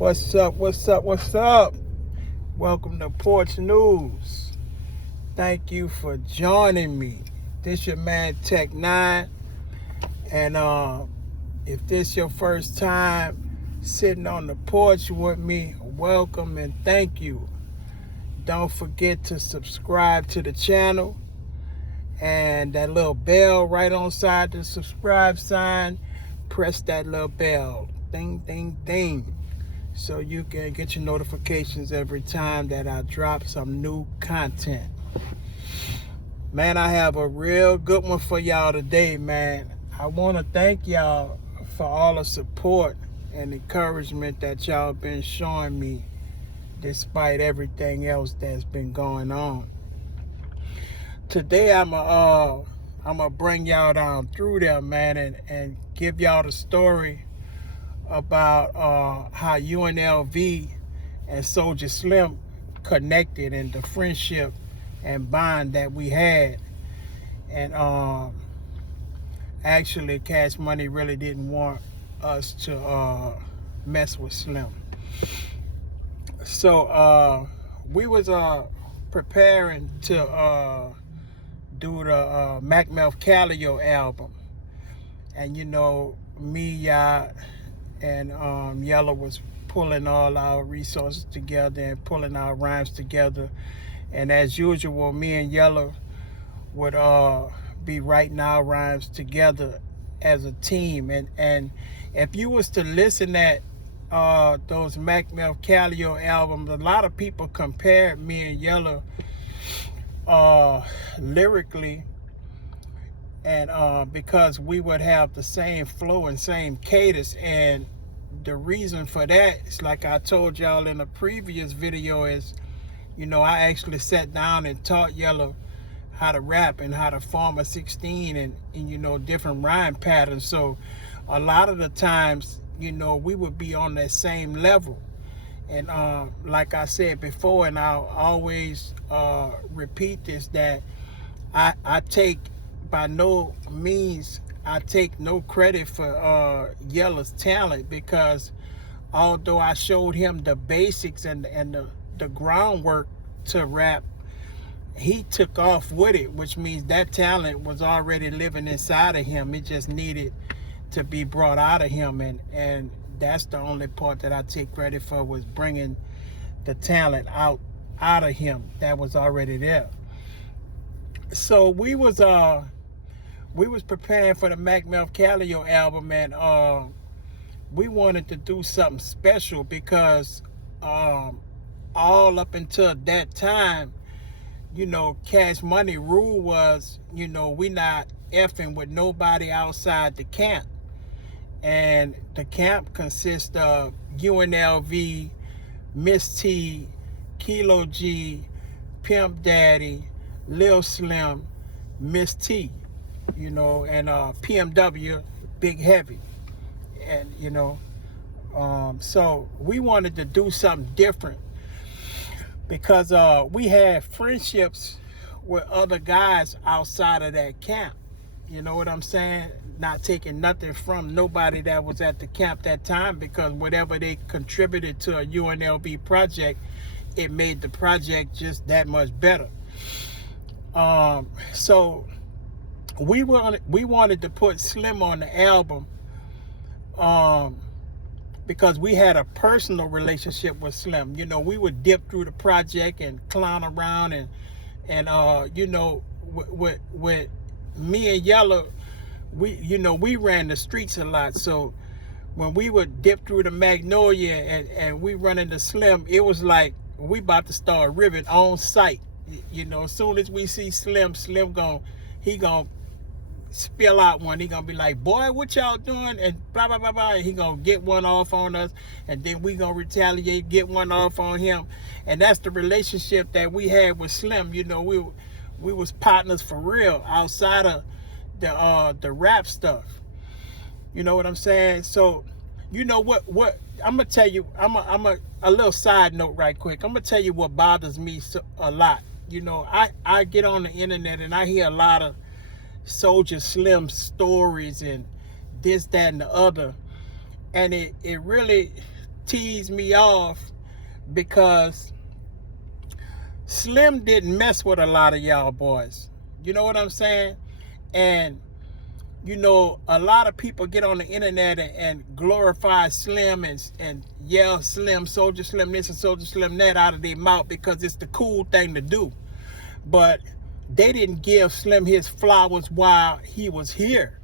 What's up? What's up? What's up? Welcome to Porch News. Thank you for joining me. This your man Tec9, and if this your first time sitting on the porch with me, welcome and thank you. Don't forget to subscribe to the channel and that little bell right on side the subscribe sign. Press that little bell, ding, ding, ding, so you can get your notifications every time that I drop some new content. Man, I have a real good one for y'all today, man. I want to thank y'all for all the support and encouragement that y'all been showing me despite everything else that's been going on. Today I'm gonna bring y'all down through there, man, and give y'all the story about how UNLV and Soldier Slim connected and the friendship and bond that we had. And actually Cash Money really didn't want us to mess with Slim. So we was preparing to do the Mac Meth Callio album, and me, Yacht, and Yellow was pulling all our resources together and pulling our rhymes together. And as usual, me and Yellow would be writing our rhymes together as a team. And if you was to listen at those Mac Meth Callio albums, a lot of people compared me and Yellow lyrically, and because we would have the same flow and same cadence. And the reason for that is, like I told y'all in a previous video, is I actually sat down and taught Yellow how to rap and how to form a 16 and different rhyme patterns. So a lot of the times we would be on that same level. And like I said before, and I'll always repeat this, that I take, by no means, I take no credit for Yellow's talent, because although I showed him the basics and the groundwork to rap, he took off with it, which means that talent was already living inside of him. It just needed to be brought out of him, and that's the only part that I take credit for, was bringing the talent out of him that was already there. So we was preparing for the Mac Meth Callio album, and we wanted to do something special, because all up until that time, Cash Money rule was, we not effing with nobody outside the camp. And the camp consists of UNLV, Miss T, Kilo G, Pimp Daddy, Lil Slim, Miss T, and PMW, Big Heavy. And so we wanted to do something different, because we had friendships with other guys outside of that camp. You know what I'm saying? Not taking nothing from nobody that was at the camp that time, because whatever they contributed to a UNLV project, it made the project just that much better. So we wanted to put Slim on the album, because we had a personal relationship with Slim. We would dip through the project and clown around, and with me and Yellow, we ran the streets a lot. So when we would dip through the Magnolia and we run into Slim, it was like we about to start ribbon on sight. As soon as we see Slim he gonna spill out one. He gonna be like, boy, what y'all doing? And blah, blah, blah, blah. He gonna get one off on us, and then we gonna retaliate, get one off on him. And that's the relationship that we had with Slim. We was partners for real outside of the rap stuff. You know what I'm saying? So what I'm gonna tell you, I'm a little side note right quick. I'm gonna tell you what bothers me a lot. I get on the internet and I hear a lot of Soldier Slim stories and this, that, and the other, and it really tease me off because Slim didn't mess with a lot of y'all boys. You know what I'm saying? And you know, a lot of people get on the internet and glorify Slim and yell Slim, Soldier Slim this and Soldier Slim that out of their mouth because it's the cool thing to do. But they didn't give Slim his flowers while he was here.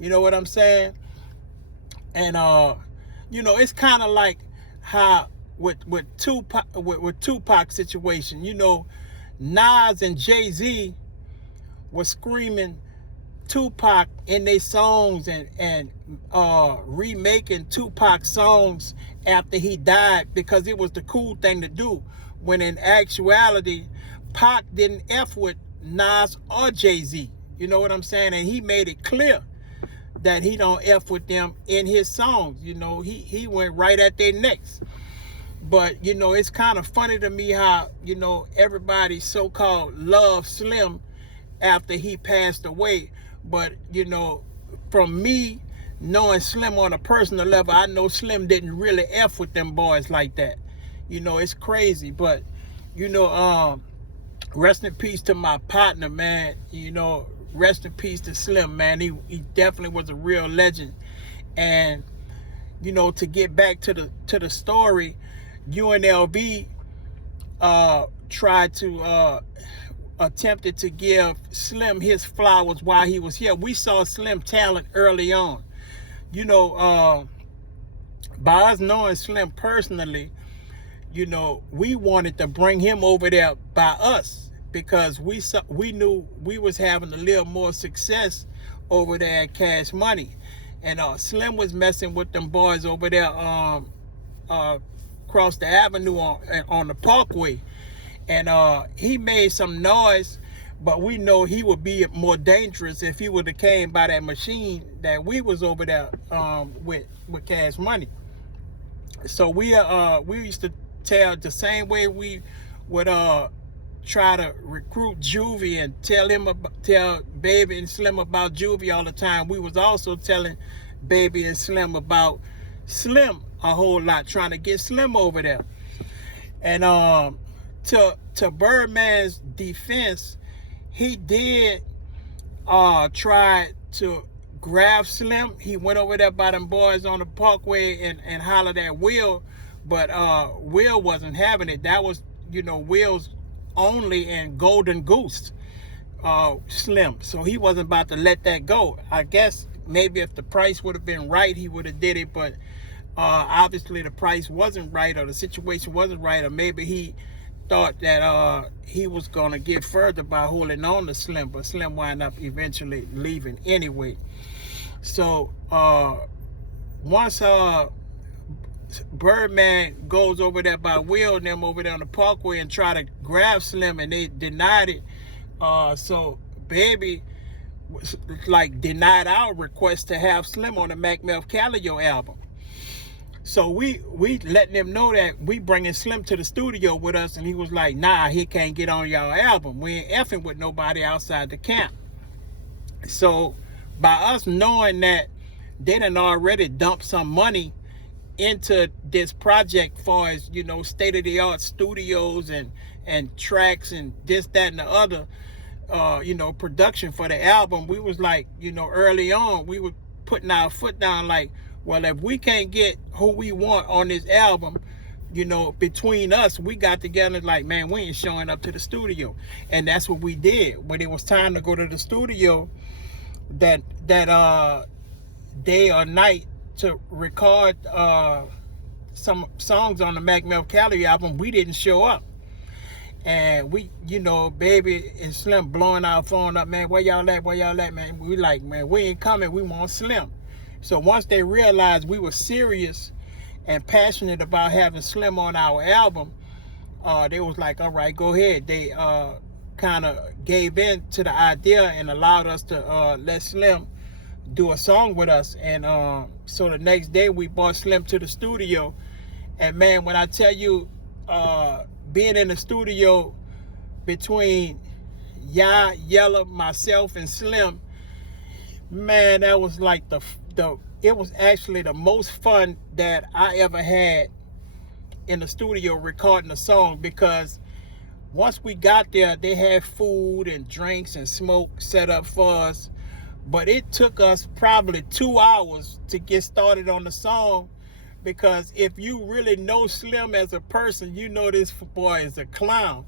You know what I'm saying? And you know, it's kind of like how with Tupac situation, you know, Nas and Jay-Z were screaming Tupac in their songs and remaking Tupac songs after he died because it was the cool thing to do, when in actuality Pac didn't F with Nas or Jay-Z. You know what I'm saying? And he made it clear that he don't F with them in his songs. You know, he went right at their necks. But you know, it's kind of funny to me how, you know, everybody so-called loved Slim after he passed away. But, you know, from me knowing Slim on a personal level, I know Slim didn't really F with them boys like that. You know, it's crazy. But, you know, rest in peace to my partner, man. You know, rest in peace to Slim, man. He definitely was a real legend. And, you know, to get back to the story, UNLV tried to attempted to give Slim his flowers while he was here. We saw Slim talent early on. You know, by us knowing Slim personally, you know, we wanted to bring him over there by us because we knew we was having a little more success over there at Cash Money. And Slim was messing with them boys over there across the avenue on the Parkway. And he made some noise, but we know he would be more dangerous if he would have came by that machine that we was over there with Cash Money. So we used to tell the same way we would try to recruit Juvie and tell Baby and Slim about Juvie all the time. We was also telling Baby and Slim about Slim a whole lot, trying to get Slim over there. And to Birdman's defense, he did try to grab Slim. He went over there by them boys on the Parkway and hollered at Will, but Will wasn't having it. That was, you know, Will's only and Golden Goose Slim. So he wasn't about to let that go. I guess maybe if the price would have been right, he would have did it, but obviously the price wasn't right, or the situation wasn't right, or maybe he thought that he was going to get further by holding on to Slim, but Slim wound up eventually leaving anyway. So once Birdman goes over there by Will and them over there on the Parkway and try to grab Slim, and they denied it. So Baby was like denied our request to have Slim on the Mac Meth Calio album. So we letting them know that we bringing Slim to the studio with us, and he was like, nah, he can't get on y'all album. We ain't effing with nobody outside the camp. So by us knowing that they done already dumped some money into this project, far as, you know, state-of-the-art studios and tracks and this, that, and the other, you know, production for the album, we was like, you know, early on, we were putting our foot down like, well, if we can't get who we want on this album, you know, between us, we got together like, man, we ain't showing up to the studio. And that's what we did. When it was time to go to the studio that day or night to record some songs on the Mac Meth Calio album, we didn't show up. And we, you know, Baby and Slim blowing our phone up, man, where y'all at, man? We like, man, we ain't coming, we want Slim. So once they realized we were serious and passionate about having Slim on our album, they was like, all right, go ahead. They kind of gave in to the idea and allowed us to let Slim do a song with us. And so the next day we brought Slim to the studio. And man, when I tell you, being in the studio between Yella, myself, and Slim, man, that was like the it was actually the most fun that I ever had in the studio recording a song, because once we got there, they had food and drinks and smoke set up for us. But it took us probably 2 hours to get started on the song, because if you really know Slim as a person, you know this boy is a clown.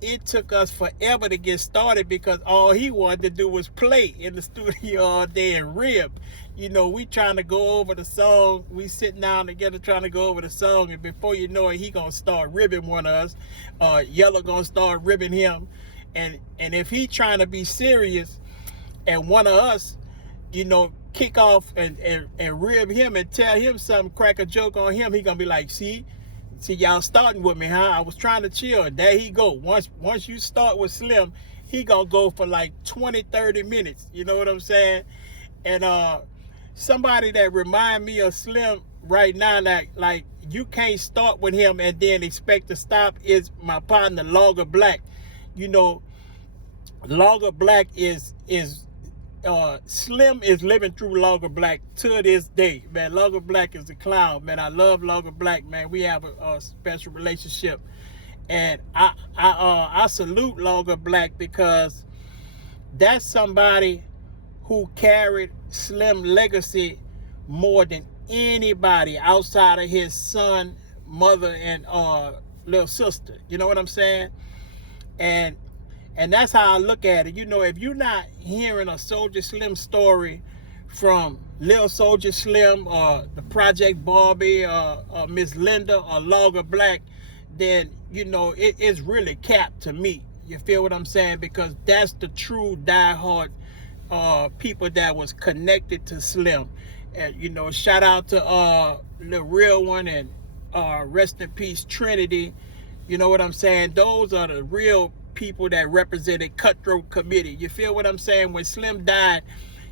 It took us forever to get started because all he wanted to do was play in the studio all day and rib. You know, we trying to go over the song. We sitting down together trying to go over the song, and before you know it, he gonna start ribbing one of us. Yellow gonna start ribbing him. And if he trying to be serious and one of us, you know, kick off and rib him and tell him something, crack a joke on him, he gonna be like, see, y'all starting with me, huh? I was trying to chill. There he go. Once you start with Slim, he gonna go for like 20-30 minutes. You know what I'm saying? And somebody that remind me of Slim right now, like you can't start with him and then expect to stop, is my partner Logger Black. You know, Logger Black is Slim is living through Logger Black to this day, man. Logger Black is a clown, man. I love Logger Black, man. We have a special relationship, and I salute Logger Black, because that's somebody who carried Slim legacy more than anybody outside of his son, mother, and little sister. You know what I'm saying? And that's how I look at it. You know, if you're not hearing a Soulja Slim story from Lil Soulja Slim or the Project Barbie or Miss Linda or Logger Black, then, you know, it's really capped to me. You feel what I'm saying? Because that's the true diehard people that was connected to Slim. And, you know, shout out to the real one, and rest in peace, Trinity. You know what I'm saying? Those are the real people that represented Cutthroat Committee. You feel what I'm saying? When Slim died,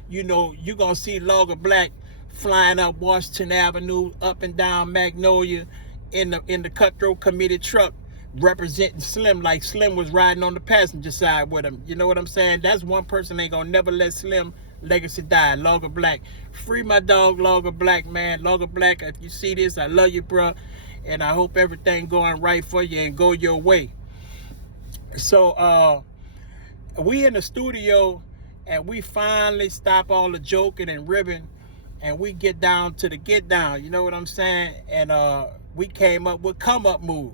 you know, you're gonna see Logger Black flying up Washington Avenue, up and down Magnolia in the Cutthroat Committee truck, representing Slim, like Slim was riding on the passenger side with him. You know what I'm saying? That's one person ain't gonna never let Slim legacy die. Logger Black. Free my dog Logger Black, man. Logger Black, if you see this, I love you, bro, and I hope everything going right for you and go your way. So we in the studio, and we finally stop all the joking and ribbing, and we get down to the get down. You know what I'm saying? And we came up with Come Up Move,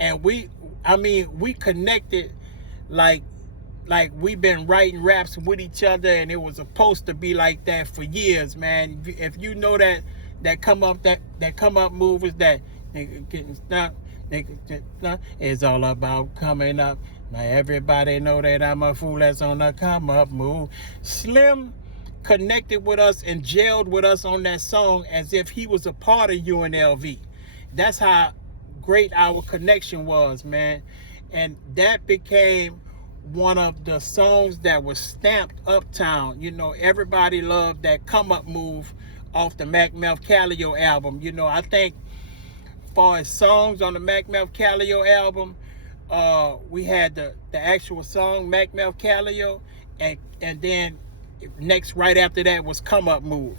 and we connected like we've been writing raps with each other, and it was supposed to be like that for years, man. If you know that come up move is that nigga getting stuck. It's all about coming up. Now everybody know that I'm a fool that's on the come up move. Slim connected with us and gelled with us on that song as if he was a part of UNLV. That's how great our connection was, man. And that became one of the songs that was stamped Uptown. You know, everybody loved that Come Up Move off the Mac Meth Callio album. You know, I think far as songs on the Mac Meth Callio album, we had the actual song Mac Meth Callio, and then next right after that was Come Up Move.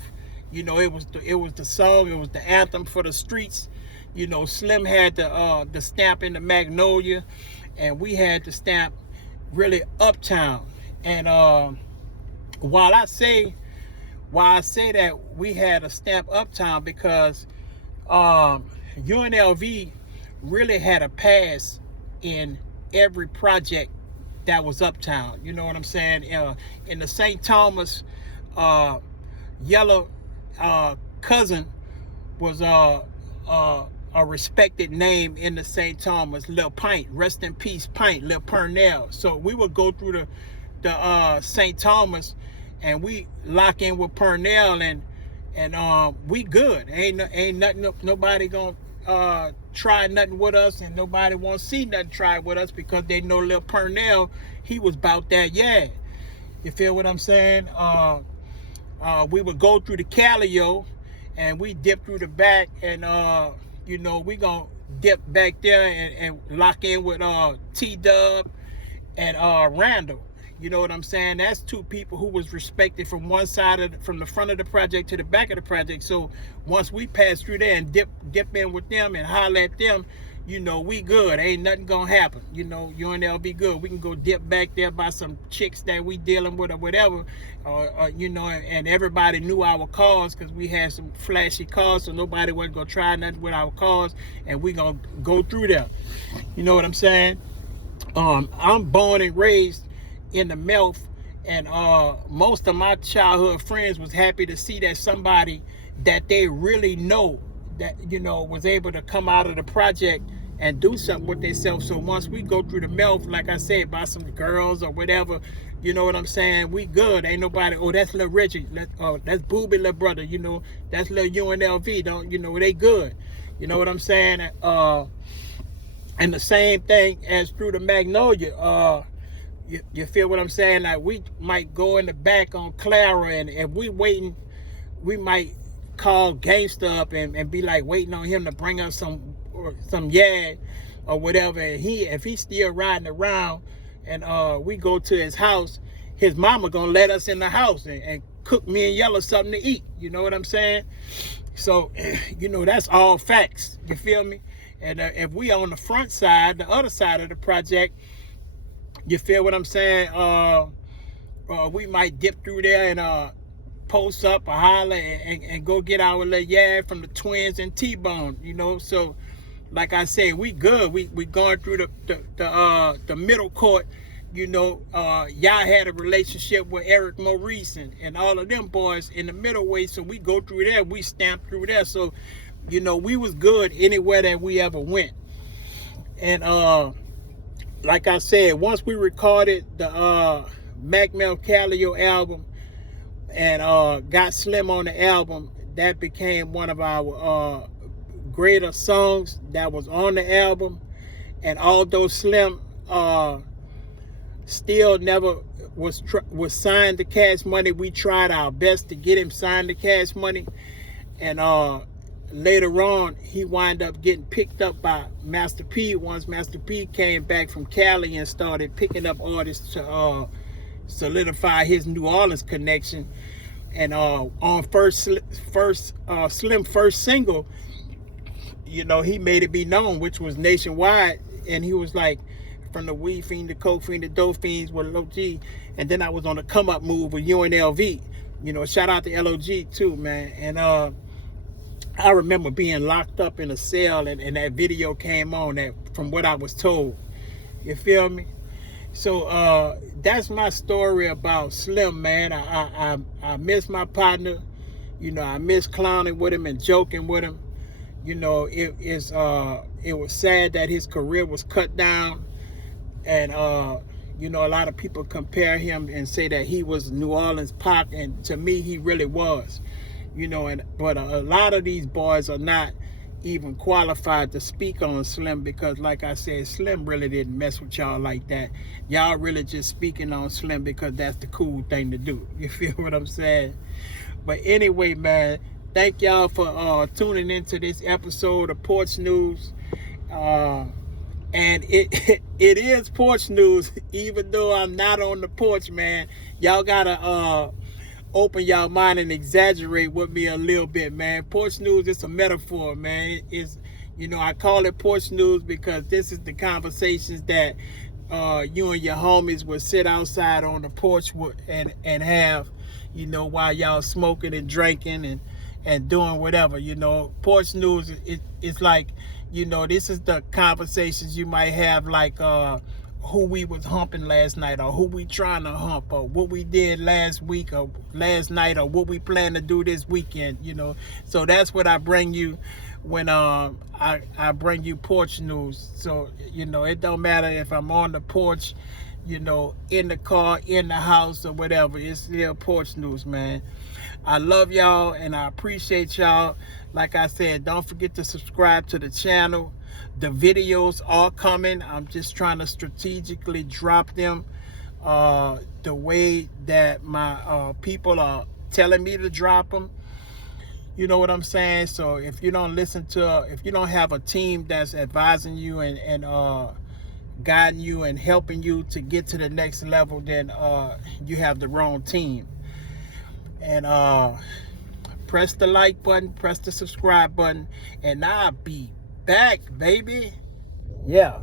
You know, it was the song, it was the anthem for the streets. You know, Slim had the stamp in the Magnolia, and we had the stamp really Uptown. And why I say that we had a stamp Uptown, because UNLV really had a pass in every project that was Uptown. You know what I'm saying? In the St. Thomas, Yellow cousin was a respected name in the St. Thomas. Lil Pint, rest in peace, Pint, Lil Purnell. So we would go through the St. Thomas, and we lock in with Purnell, and we good. Ain't nothing. Nobody gonna try nothing with us, and nobody won't see nothing try with us, because they know Lil Purnell, he was about that. Yeah, you feel what I'm saying? We would go through the Callio, and we dip through the back, and you know, we gonna dip back there and lock in with T-Dub and Randall. You know what I'm saying? That's two people who was respected from one side of from the front of the project to the back of the project. So once we pass through there and dip in with them and holler at them, you know, we good. Ain't nothing gonna happen. You know, UNL be good. We can go dip back there by some chicks that we dealing with or whatever. You know, and everybody knew our cars because we had some flashy cars, so nobody wasn't gonna try nothing with our cars, and we gonna go through there. You know what I'm saying? I'm born and raised in the Melf, and most of my childhood friends was happy to see that somebody that they really know that, you know, was able to come out of the project and do something with themselves. So once we go through the Melf, like I said, by some girls or whatever, you know what I'm saying, we good. Ain't nobody, oh, that's little Reggie, that's Booby little brother, you know, that's little UNLV, don't, you know, they good. You know what I'm saying? And the same thing as through the Magnolia, you feel what I'm saying? Like, we might go in the back on Clara, and if we waiting, we might call Gangsta up and be like waiting on him to bring us some yag or whatever. And if he's still riding around, and we go to his house, his mama gonna let us in the house and cook me and Yellow something to eat. You know what I'm saying? So, you know, that's all facts. You feel me? And if we on the front side, the other side of the project, you feel what I'm saying? We might dip through there and post up or holler and go get our little yag from the Twins and T-Bone, you know. So, like I said, we good. We going through the middle court, you know. Y'all had a relationship with Eric Maurice and all of them boys in the middle way. So we go through there, we stamp through there. So, you know, we was good anywhere that we ever went. And like I said, once we recorded the Mac Mel Calio album and got Slim on the album, that became one of our greater songs that was on the album. And although Slim still never was signed to Cash Money, we tried our best to get him signed to Cash Money. And later on, he wound up getting picked up by Master P once Master P came back from Cali and started picking up artists to solidify his New Orleans connection. And on Slim first single, you know, he made it be known, which was nationwide. And he was like, from the weed fiend, the coke fiend, the dope fiends with LOG. And then I was on a come up move with UNLV. You know, shout out to LOG too, man. And I remember being locked up in a cell, and that video came on, that from what I was told. You feel me? So that's my story about Slim, man. I miss my partner. You know, I miss clowning with him and joking with him. You know, it was sad that his career was cut down. And you know, a lot of people compare him and say that he was New Orleans Pac, and to me, he really was. You know, but a lot of these boys are not even qualified to speak on Slim, because like I said, Slim really didn't mess with y'all like that. Y'all really just speaking on Slim because that's the cool thing to do. You feel what I'm saying? But anyway, man, thank y'all for tuning into this episode of Porch News. And it is porch news, even though I'm not on the porch, man. Y'all gotta open y'all mind and exaggerate with me a little bit, man. Porch news is a metaphor, man. It's, you know, I call it porch news because this is the conversations that you and your homies would sit outside on the porch and have, you know, while y'all smoking and drinking and doing whatever. You know, porch news, it's like, you know, this is the conversations you might have, like who we was humping last night, or who we trying to hump, or what we did last week or last night, or what we plan to do this weekend, you know. So that's what I bring you when I bring you porch news. So, you know, it don't matter if I'm on the porch, you know, in the car, in the house, or whatever. It's still porch news, man. I love y'all and I appreciate y'all. Like I said, don't forget to subscribe to the channel. The videos are coming. I'm just trying to strategically drop them the way that my people are telling me to drop them. You know what I'm saying? So if you don't if you don't have a team that's advising you and guiding you and helping you to get to the next level, then you have the wrong team. And press the like button, press the subscribe button, and I'll be back, baby. Yeah.